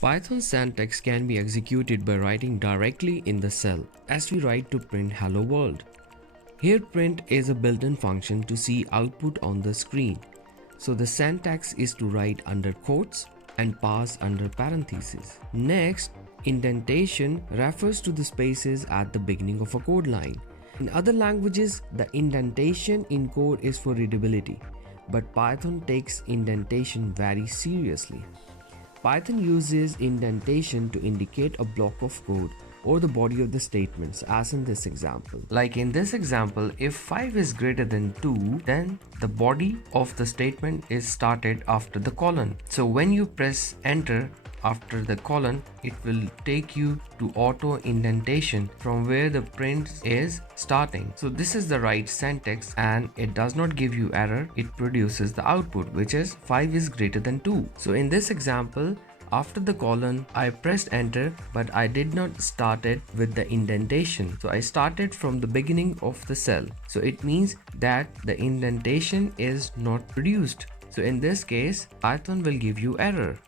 Python syntax can be executed by writing directly in the cell, as we write to print hello world. Here print is a built-in function to see output on the screen. So the syntax is to write under quotes and pass under parentheses. Next, indentation refers to the spaces at the beginning of a code line. In other languages, the indentation in code is for readability, but Python takes indentation very seriously. Python uses indentation to indicate a block of code or the body of the statements, as in this example. Like in this example, if 5 is greater than 2, then the body of the statement is started after the colon. So when you press enter after the colon, it will take you to auto indentation from where the print is starting. So this is the right syntax and it does not give you error. It produces the output, which is 5 is greater than 2. So in this example, after the colon, I pressed enter, but I did not start it with the indentation. So I started from the beginning of the cell. So it means that the indentation is not produced. So in this case, Python will give you error.